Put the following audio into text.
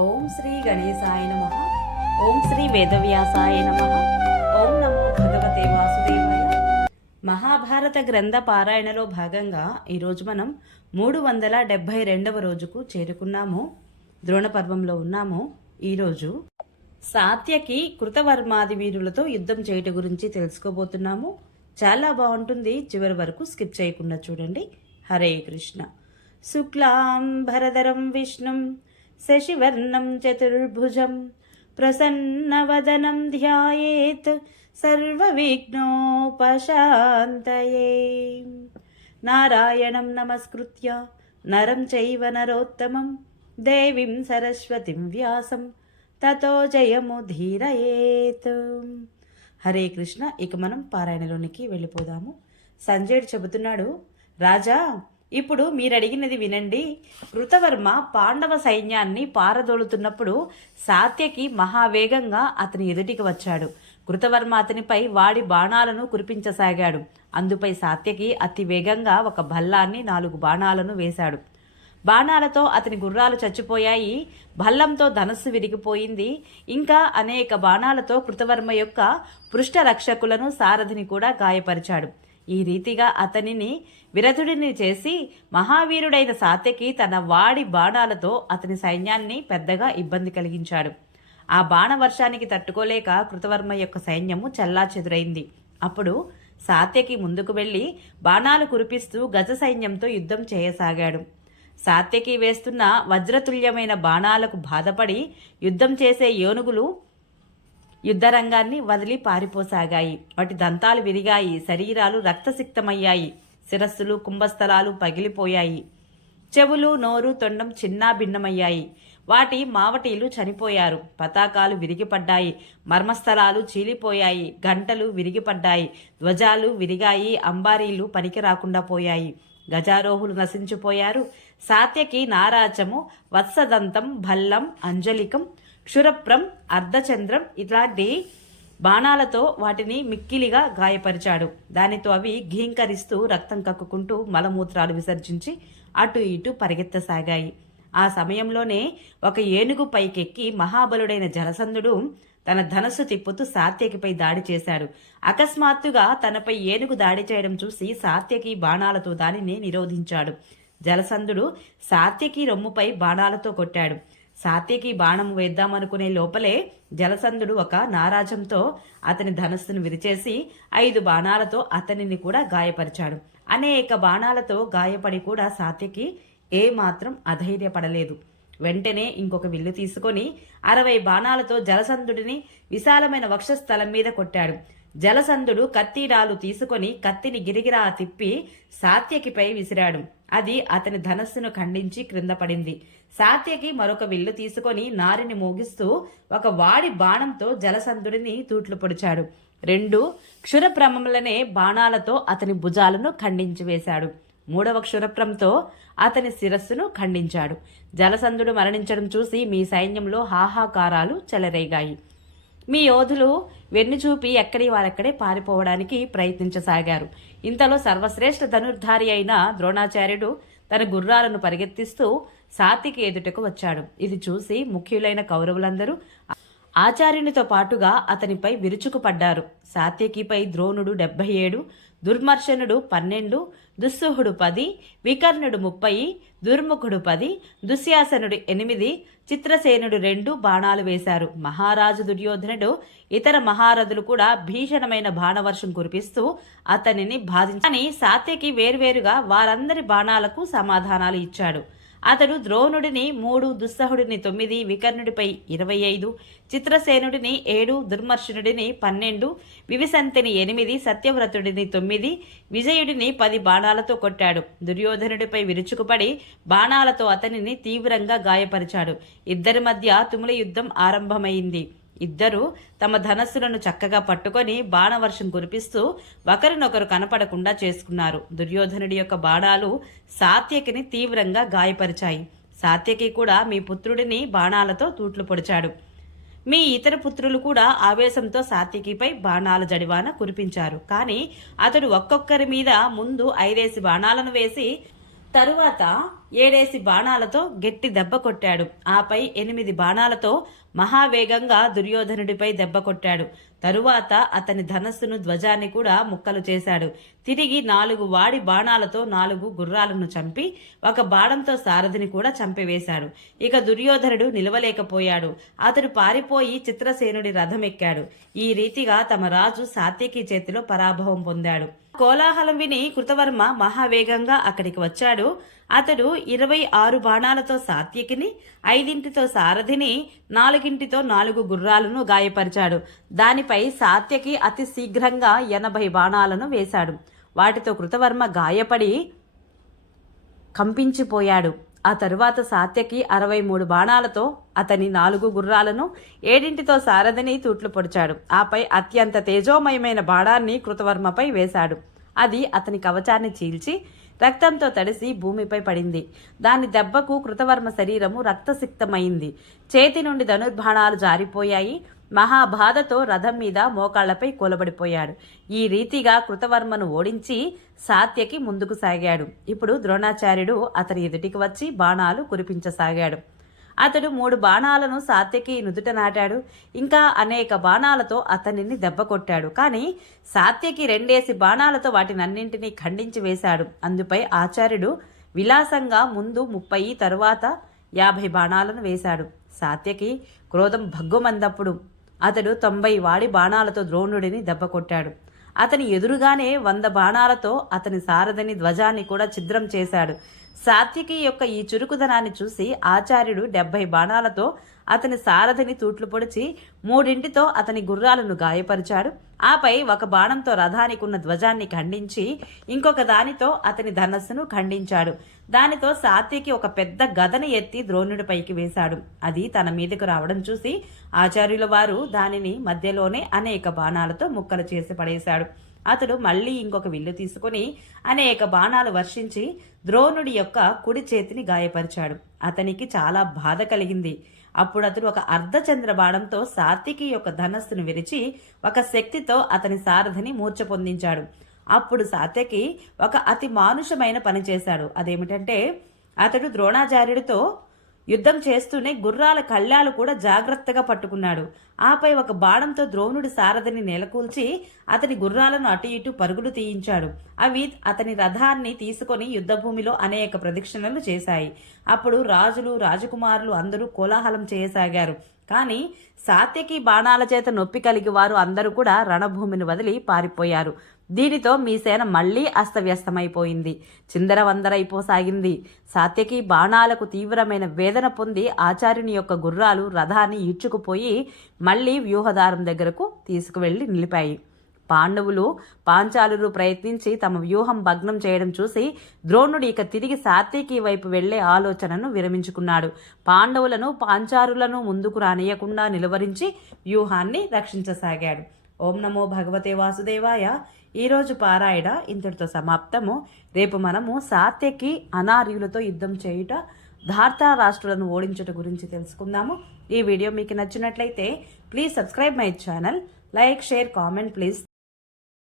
ఓం శ్రీ గణేశాయ నమః. ఓం శ్రీ వేదవ్యాసాయ నమః. ఓం నమో భగవతే వాసుదేవాయ. మహాభారత గ్రంథ పారాయణలో భాగంగా ఈరోజు మనం 372వ రోజుకు చేరుకున్నాము. ద్రోణ పర్వంలో ఉన్నాము. ఈరోజు సాత్యకి కృతవర్మాది వీరులతో యుద్ధం చేయట గురించి తెలుసుకోబోతున్నాము. చాలా బాగుంటుంది, చివరి వరకు స్కిప్ చేయకుండా చూడండి. హరే కృష్ణ. శుక్లాం భరధరం విష్ణుం శశివర్ణం చతుర్భుజం ప్రసన్నవదనం ధ్యాయేత్ సర్వవిఘ్నోపశాంతయే. నారాయణం నమస్కృత్య నరం చైవ నరోత్తమం దేవీం సరస్వతిం వ్యాసం తతో జయముధీరయేత్. హరే కృష్ణ. ఇక మనం పారాయణలోనికి వెళ్ళిపోదాము. సంజయుడు చెబుతున్నాడు, రాజా, ఇప్పుడు మీరడిగినది వినండి. కృతవర్మ పాండవ సైన్యాన్ని పారదోలుతున్నప్పుడు సాత్యకి మహావేగంగా అతని ఎదుటికి వచ్చాడు. కృతవర్మ అతనిపై వాడి బాణాలను కురిపించసాగాడు. అందుపై సాత్యకి అతి వేగంగా ఒక భల్లాన్ని 4 బాణాలను వేశాడు. బాణాలతో అతని గుర్రాలు చచ్చిపోయాయి. భల్లంతో ధనస్సు విరిగిపోయింది. ఇంకా అనేక బాణాలతో కృతవర్మ యొక్క పృష్ఠ రక్షకులను సారథిని కూడా గాయపరిచాడు. ఈ రీతిగా అతనిని విరతుడిని చేసి మహావీరుడైన సాత్యకి తన వాడి బాణాలతో అతని సైన్యాన్ని పెద్దగా ఇబ్బంది కలిగించాడు. ఆ బాణవర్షానికి తట్టుకోలేక కృతవర్మ యొక్క సైన్యము చెల్లాచెదురైంది. అప్పుడు సాత్యకి ముందుకు వెళ్లి బాణాలు కురిపిస్తూ గజ సైన్యంతో యుద్ధం చేయసాగాడు. సాత్యకి వేస్తున్న వజ్రతుల్యమైన బాణాలకు బాధపడి యుద్ధం చేసే ఏనుగులు యుద్ధరంగాన్ని వదిలి పారిపోసాగాయి. వాటి దంతాలు విరిగాయి, శరీరాలు రక్తసిక్తమయ్యాయి, శిరస్సులు కుంభస్థలాలు పగిలిపోయాయి, చెవులు నోరు తొండం చిన్నా భిన్నమయ్యాయి. వాటి మావటీలు చనిపోయారు, పతాకాలు విరిగిపడ్డాయి, మర్మస్థలాలు చీలిపోయాయి, గంటలు విరిగిపడ్డాయి, ధ్వజాలు విరిగాయి, అంబారీలు పనికి రాకుండా పోయాయి, గజారోహులు నశించిపోయారు. సాత్యకి నారాచము, వత్సదంతం, భల్లం, అంజలికం, క్షురప్రం, అర్ధచంద్రం ఇట్లాంటి బాణాలతో వాటిని మిక్కిలిగా గాయపరిచాడు. దానితో అవి ఘీంకరిస్తూ రక్తం కక్కుకుంటూ మలమూత్రాలు విసర్జించి అటు ఇటు పరిగెత్తసాగాయి. ఆ సమయంలోనే ఒక ఏనుగు పైకెక్కి మహాబలుడైన జలసంధుడు తన ధనస్సు తిప్పుతూ సాత్యకిపై దాడి చేశాడు. అకస్మాత్తుగా తనపై ఏనుగు దాడి చేయడం చూసి సాత్యకి బాణాలతో దానిని నిరోధించాడు. జలసంధుడు సాత్యకి రొమ్ముపై బాణాలతో కొట్టాడు. సాత్యకి బాణం వేద్దామనుకునే లోపలే జలసంధుడు ఒక నారాజంతో అతని ధనస్సును విరిచేసి 5 బాణాలతో అతనిని కూడా గాయపరిచాడు. అనేక బాణాలతో గాయపడి కూడా సాత్యకి ఏమాత్రం అధైర్యపడలేదు. వెంటనే ఇంకొక విల్లు తీసుకొని 60 బాణాలతో జలసంధుడిని విశాలమైన వక్షస్థలం మీద కొట్టాడు. జలసంధుడు కత్తిడాలు తీసుకొని కత్తిని గిరిగిరా తిప్పి సాత్యకిపై విసిరాడు. అది అతని ధనస్సును ఖండించి క్రింద పడింది. సాత్యకి మరొక విల్లు తీసుకొని నారిని మోగిస్తూ ఒక వాడి బాణంతో జలసంధుడిని తూట్లు పొడిచాడు. 2 క్షురప్రమలనే బాణాలతో అతని భుజాలను ఖండించి వేశాడు. 3వ క్షురప్రంతో అతని శిరస్సును ఖండించాడు. జలసంధుడు మరణించడం చూసి మీ సైన్యంలో హాహాకారాలు చెలరేగాయి. మీ యోధులు వెన్ను చూపి ఎక్కడి వారెక్కడే పారిపోవడానికి ప్రయత్నించసాగారు. ఇంతలో సర్వశ్రేష్ఠ ధనుర్ధారి అయిన ద్రోణాచార్యుడు తన గుర్రాలను పరిగెత్తిస్తూ సాత్యకి ఎదుటకు వచ్చాడు. ఇది చూసి ముఖ్యులైన కౌరవులందరూ ఆచార్యునితో పాటుగా అతనిపై విరుచుకుపడ్డారు. సాత్యకిపై ద్రోణుడు 77, దుర్మర్శనుడు 12, దుస్సుహుడు 10, వికర్ణుడు 30, దుర్ముఖుడు 10, దుశ్శాసనుడు 8, చిత్రసేనుడు 2 బాణాలు వేశారు. మహారాజు దుర్యోధనుడు ఇతర మహారథులు కూడా భీషణమైన బాణవర్షం కురిపిస్తూ అతనిని బాధించారు. కానీ సాత్యకి వేర్వేరుగా వారందరి బాణాలకు సమాధానాలు ఇచ్చాడు. అతడు ద్రోణుడిని 3, దుస్సహుడిని 9, వికర్ణుడిపై 25, చిత్రసేనుడిని 7, దుర్మర్శనుడిని 12, వివిసంతిని 8, సత్యవ్రతుడిని 9, విజయుడిని 10 బాణాలతో కొట్టాడు. దుర్యోధనుడిపై విరుచుకుపడి బాణాలతో అతనిని తీవ్రంగా గాయపరిచాడు. ఇద్దరి మధ్య తుముల యుద్ధం ఆరంభమైంది. ఇద్దరు తమ ధనస్సులను చక్కగా పట్టుకొని బాణవర్షం కురిపిస్తూ ఒకరినొకరు కనపడకుండా చేసుకున్నారు. దుర్యోధనుడి యొక్క బాణాలు సాత్యకిని తీవ్రంగా గాయపరిచాయి. సాత్యకి కూడా మీ పుత్రుడిని బాణాలతో తూట్లు పొడిచాడు. మీ ఇతర పుత్రులు కూడా ఆవేశంతో సాత్యకిపై బాణాల జడివాన కురిపించారు. కానీ అతడు ఒక్కొక్కరి మీద ముందు 5 బాణాలను వేసి తరువాత 7 బాణాలతో గట్టి దెబ్బ కొట్టాడు. ఆపై 8 బాణాలతో మహావేగంగా దుర్యోధనుడిపై దెబ్బ కొట్టాడు. తరువాత అతని ధనస్సును ధ్వజాన్ని కూడా ముక్కలు చేశాడు. తిరిగి 4 వాడి బాణాలతో 4 గుర్రాలను చంపి 1 బాణంతో సారథిని కూడా చంపివేశాడు. ఇక దుర్యోధనుడు నిలవలేకపోయాడు. అతడు పారిపోయి చిత్రసేనుడి రథం ఎక్కాడు. ఈ రీతిగా తమ రాజు సాత్యకి చేతిలో పరాభవం పొందాడు. కోలాహలం విని కృతవర్మ మహావేగంగా అక్కడికి వచ్చాడు. అతడు 26 బాణాలతో సాత్యకిని, 5 సారథిని, 4 4 గుర్రాలను గాయపరిచాడు. దానిపై సాత్యకి అతి శీఘ్రంగా 80 బాణాలను వేశాడు. వాటితో కృతవర్మ గాయపడి కంపించిపోయాడు. ఆ తరువాత సాత్యకి 63 బాణాలతో అతని 4 గుర్రాలను, 7 సారథిని తూట్లు పొడిచాడు. ఆపై అత్యంత తేజోమయమైన బాణాన్ని కృతవర్మపై వేశాడు. అది అతని కవచాన్ని చీల్చి రక్తంతో తడిసి భూమిపై పడింది. దాని దెబ్బకు కృతవర్మ శరీరము రక్తసిక్తమైంది. చేతి నుండి ధనుర్బాణాలు జారిపోయాయి. మహాబాధతో రథం మీద మోకాళ్లపై కూలబడిపోయాడు. ఈ రీతిగా కృతవర్మను ఓడించి సాత్యకి ముందుకు సాగాడు. ఇప్పుడు ద్రోణాచార్యుడు అతని ఎదుటికి వచ్చి బాణాలు కురిపించసాగాడు. అతడు 3 బాణాలను సాత్యకి నుదుట నాటాడు. ఇంకా అనేక బాణాలతో అతనిని దెబ్బ కొట్టాడు. కానీ సాత్యకి 2 బాణాలతో వాటినన్నింటినీ ఖండించి వేశాడు. అందుపై ఆచార్యుడు విలాసంగా ముందు 30 తరువాత 50 బాణాలను వేశాడు. సాత్యకి క్రోధం భగ్గుమందప్పుడు అతడు 90 వాడి బాణాలతో ద్రోణుడిని దెబ్బ కొట్టాడు. అతని ఎదురుగానే 100 బాణాలతో అతని సారథిని ధ్వజాన్ని కూడా ఛిద్రం చేశాడు. సాత్యకి యొక్క ఈ చురుకుదనాన్ని చూసి ఆచార్యుడు 70 బాణాలతో అతని సారథిని తూట్లు పొడిచి 3 అతని గుర్రాలను గాయపరిచాడు. ఆపై 1 బాణంతో రథానికి ఉన్న ధ్వజాన్ని ఖండించి ఇంకొక దానితో అతని ధనస్సును ఖండించాడు. దానితో సాత్యకి ఒక పెద్ద గదను ఎత్తి ద్రోణుడిపైకి వేశాడు. అది తన మీదకు రావడం చూసి ఆచార్యుల వారు దానిని మధ్యలోనే అనేక బాణాలతో ముక్కలు చేసి పడేశాడు. అతడు మళ్లీ ఇంకొక విల్లు తీసుకుని అనేక బాణాలు వర్షించి ద్రోణుడి యొక్క కుడి చేతిని గాయపరిచాడు. అతనికి చాలా బాధ కలిగింది. అప్పుడు అతడు ఒక అర్ధచంద్ర బాణంతో సాత్యకి యొక్క ధనస్సును విరిచి ఒక శక్తితో అతని సారథిని మూర్ఛ పొందించాడు. అప్పుడు సాత్యకి ఒక అతి మానుషమైన పని చేశాడు. అదేమిటంటే అతడు ద్రోణాచార్యుడితో యుద్ధం చేస్తూనే గుర్రాల కళ్ళాలు కూడా జాగ్రత్తగా పట్టుకున్నాడు. ఆపై 1 బాణంతో ద్రోణుడి సారథిని నేలకూల్చి అతని గుర్రాలను అటు ఇటు పరుగులు తీయించాడు. అవి అతని రథాన్ని తీసుకొని యుద్ధభూమిలో అనేక ప్రదక్షిణలు చేశాయి. అప్పుడు రాజులు, రాజకుమారులు అందరూ కోలాహలం చేయసాగారు. కానీ సాత్యకి బాణాల చేత నొప్పి కలిగి వారు అందరూ కూడా రణభూమిని వదిలి పారిపోయారు. దీనితో మీ సేన మళ్లీ అస్తవ్యస్తమైపోయింది, చిందరవందరైపోసాగింది. సాత్యకి బాణాలకు తీవ్రమైన వేదన పొంది ఆచార్యుని యొక్క గుర్రాలు రథాన్ని ఈడ్చుకుపోయి మళ్లీ వ్యూహదారం దగ్గరకు తీసుకువెళ్లి నిలిపాయి. పాండవులు, పాంచాలురు ప్రయత్నించి తమ వ్యూహం భగ్నం చేయడం చూసి ద్రోణుడు ఇక తిరిగి సాత్యకి వైపు వెళ్లే ఆలోచనను విరమించుకున్నాడు. పాండవులను, పాంచారులను ముందుకు రానియకుండా నిలువరించి వ్యూహాన్ని రక్షించసాగాడు. ఓం నమో భగవతే వాసుదేవాయ. ఈరోజు పారాయణ ఇంతటితో సమాప్తము. రేపు మనము సాత్యకి అనార్యులతో యుద్ధం చేయుట, ధార్తరాష్ట్రులను ఓడించుట గురించి తెలుసుకుందాము. ఈ వీడియో మీకు నచ్చినట్లయితే please subscribe my channel, like, share, comment please.